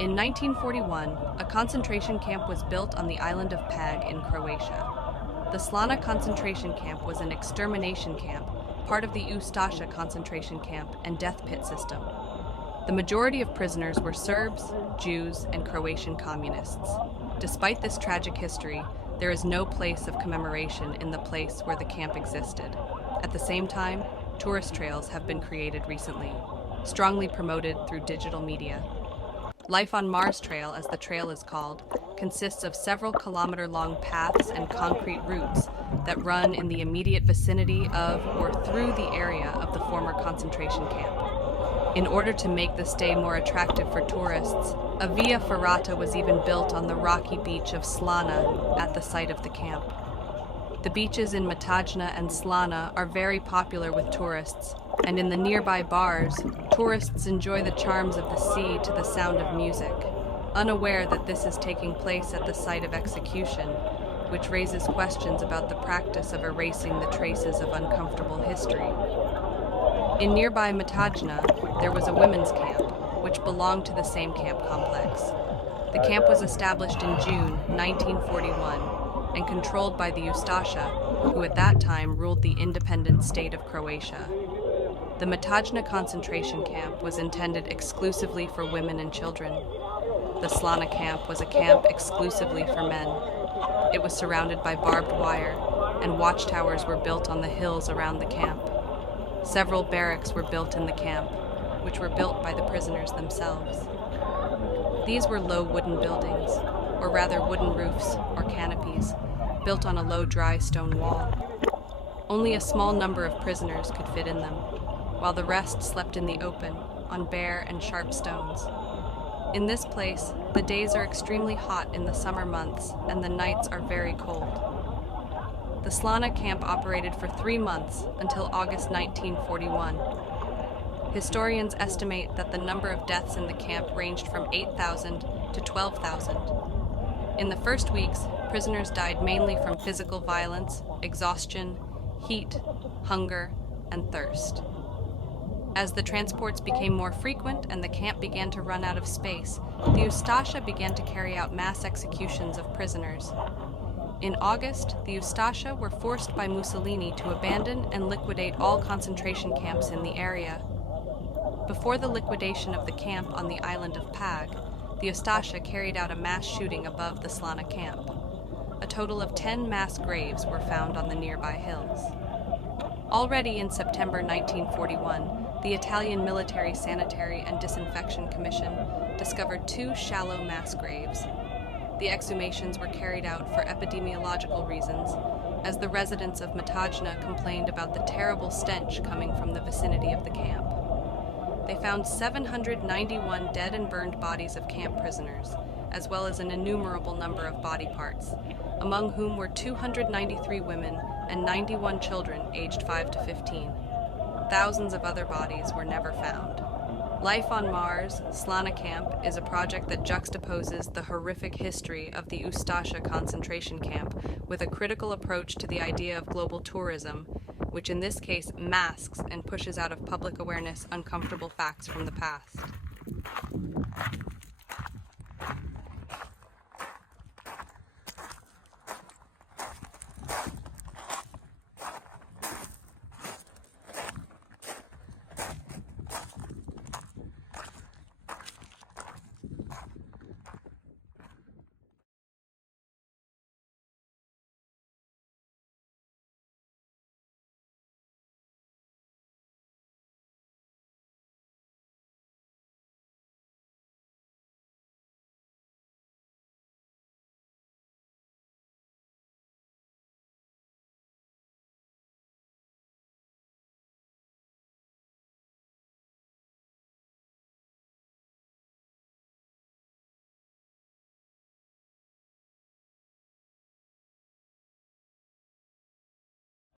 In 1941, a concentration camp was built on the island of Pag in Croatia. The Slana concentration camp was an extermination camp, part of the Ustasha concentration camp and death pit system. The majority of prisoners were Serbs, Jews, and Croatian communists. Despite this tragic history, there is no place of commemoration in the place where the camp existed. At the same time, tourist trails have been created recently, strongly promoted through digital media. Life on Mars Trail, as the trail is called, consists of several kilometer-long paths and concrete routes that run in the immediate vicinity of or through the area of the former concentration camp. In order to make the stay more attractive for tourists, a via ferrata was even built on the rocky beach of Slana at the site of the camp. The beaches in Matajna and Slana are very popular with tourists, and in the nearby bars, tourists enjoy the charms of the sea to the sound of music, unaware that this is taking place at the site of execution, which raises questions about the practice of erasing the traces of uncomfortable history. In nearby Matajna, there was a women's camp, which belonged to the same camp complex. The camp was established in June 1941 and controlled by the Ustasha, who at that time ruled the independent state of Croatia. The Matajna concentration camp was intended exclusively for women and children. The Slana camp was a camp exclusively for men. It was surrounded by barbed wire, and watchtowers were built on the hills around the camp. Several barracks were built in the camp, which were built by the prisoners themselves. These were low wooden buildings, or rather wooden roofs or canopies, built on a low dry stone wall. Only a small number of prisoners could fit in them, while the rest slept in the open, on bare and sharp stones. In this place, the days are extremely hot in the summer months and the nights are very cold. The Slana camp operated for 3 months until August 1941. Historians estimate that the number of deaths in the camp ranged from 8,000 to 12,000. In the first weeks, prisoners died mainly from physical violence, exhaustion, heat, hunger, and thirst. As the transports became more frequent and the camp began to run out of space, the Ustasha began to carry out mass executions of prisoners. In August, the Ustasha were forced by Mussolini to abandon and liquidate all concentration camps in the area. Before the liquidation of the camp on the island of Pag, the Ustasha carried out a mass shooting above the Slana camp. A total of 10 mass graves were found on the nearby hills. Already in September 1941, the Italian Military Sanitary and Disinfection Commission discovered 2 shallow mass graves. The exhumations were carried out for epidemiological reasons, as the residents of Matajna complained about the terrible stench coming from the vicinity of the camp. They found 791 dead and burned bodies of camp prisoners, as well as an innumerable number of body parts, among whom were 293 women and 91 children aged 5 to 15. Thousands of other bodies were never found. Life on Mars, Slana Camp, is a project that juxtaposes the horrific history of the Ustasha concentration camp with a critical approach to the idea of global tourism, which in this case masks and pushes out of public awareness uncomfortable facts from the past.